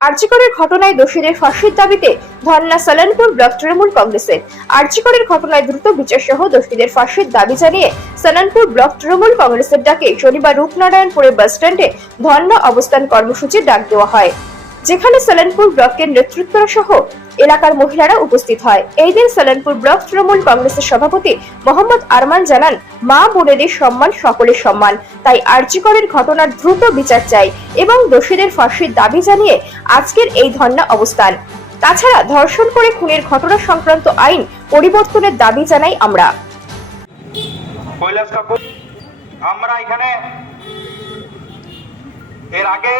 আর্চিকরের ঘটনায় দোষীদের ফাঁসির দাবিতে ধর্না সালানপুর ব্লক তৃণমূল কংগ্রেসের। আর্যিকরের ঘটনায় দ্রুত বিচার সহ দোষীদের ফাঁসির দাবি জানিয়ে সালানপুর ব্লক তৃণমূল কংগ্রেসের ডাকে শনিবার রূপনারায়ণপুরের বাসস্ট্যান্ডে ধর্না অবস্থান কর্মসূচি ডাক দেওয়া হয়। যেখানে সালানপুর ব্লকের নেতৃত্ব সহ এলাকার মহিলারা উপস্থিত হয়। এই দিন সালানপুর ব্লক তৃণমূল কংগ্রেসের সভাপতি মোহাম্মদ আরমান জানান, মা, বোনেদের সম্মান, সকলের সম্মান। তাই আর্চিকরের ঘটনার দ্রুত বিচার চাই এবং দোষীদের ফাঁসির দাবি জানিয়ে আজকের এই ধর্ণা অবস্থান। তাছাড়া ধর্ষণ করে খুনের ঘটনা সংক্রান্ত আইন পরিবর্তনের দাবি জানাই আমরা। আমরা এখানে এর আগে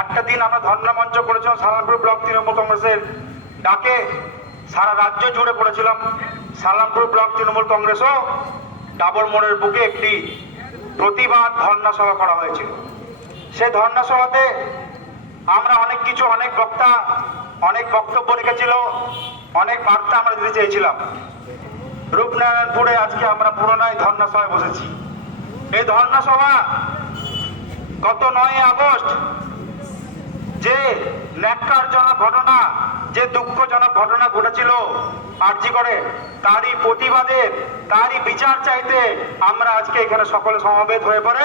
একটা দিন আমরা ধর্ণা মঞ্চ করেছিলাম, সালামপুর ব্লক তৃণমূল কংগ্রেসের ডাকে সারা রাজ্য জুড়ে পড়েছিলাম। সালামপুর ব্লক তৃণমূল কংগ্রেসও ডাবর মোড়ের বুকে একটি প্রতিবাদ ধর্ণা সভা করা হয়েছিল। সেই ধর্ণা সভাতে আমরা অনেক কিছু, অনেক বক্তা, অনেক বক্তব্য রেখেছিল, অনেক বার্তা আমরা দিতে চেয়েছিলাম। রূপনারায়ণপুরে আজকে আমরা পুরোনায় ধর্ণা সভায় বসেছি। এই ধর্ণা সভা গত নয় আগস্ট যে ন্যাক্কারজনক ঘটনা, যে দুঃখজনক ঘটনা ঘটেছিল আর্জি করে, তারই প্রতিবাদে, তারই বিচার চাইতে আমরা আজকে এখানে সকলে সমবেত হয়ে পড়ে,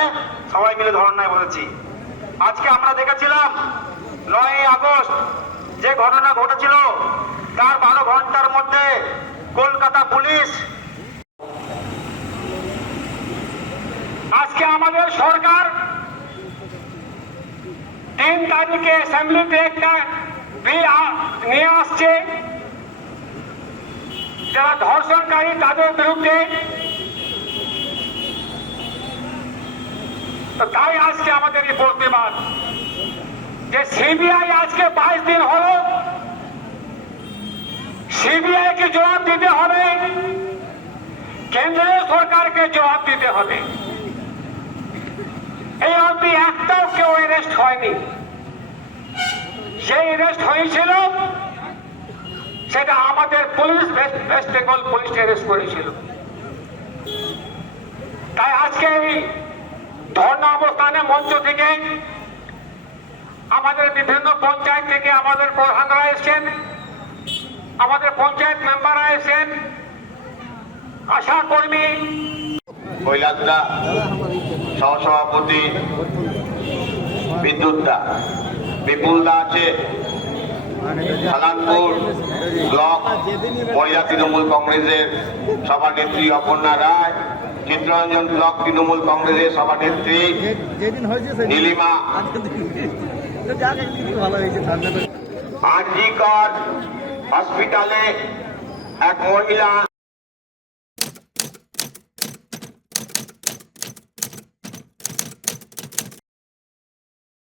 সবাই মিলে ধর্ণায় বসেছি। আজকে আমরা দেখেছিলাম নয় আগস্ট যে ঘটনা ঘটেছিল, তার বারো ঘণ্টার মধ্যে কলকাতা পুলিশ আজকে আমাদের সরকার তিন তারিখে অ্যাসেম্বলিতে একটা নিয়ে আসছে। যারা ধর্ষণকারী, তাদের বিরুদ্ধে। তাই আজকে আমাদের এই প্রতিবাদ যে সিবিআই আজকে বাইশ দিন হলো সিবিআই কে জবাব দিতে হবে, কেন্দ্রীয় সরকারকে জবাব দিতে হবে। এই অবধি একটাও কেউ হয়নি। সেই অ্যারেস্ট হয়েছিল, সেটা আমাদের police West Bengal police arrest করেছিল। তাই আজকে এই ধর্ণা অবস্থানে মঞ্চ থেকে আমাদের বিভিন্ন পঞ্চায়েত থেকে আমাদের প্রধানরা এসেছেন, আমাদের পঞ্চায়েত মেম্বাররা এসেছেন। আশা কর্মী কৈলাসদা, সহসভাপতি বিদ্যুৎদা বিপুলদা আছে। খালানপুর ব্লক মহিলা তৃণমূল কংগ্রেসের সভানেত্রী অপর্ণা রায়, চিত্তরঞ্জন ব্লক তৃণমূল কংগ্রেসের সভানেত্রী নীলিমা। আজকে দিন তো যাক একদিন ভালো হয়েছে ঠান্ডাটা আরজিকর হসপিটালে এক মহিলা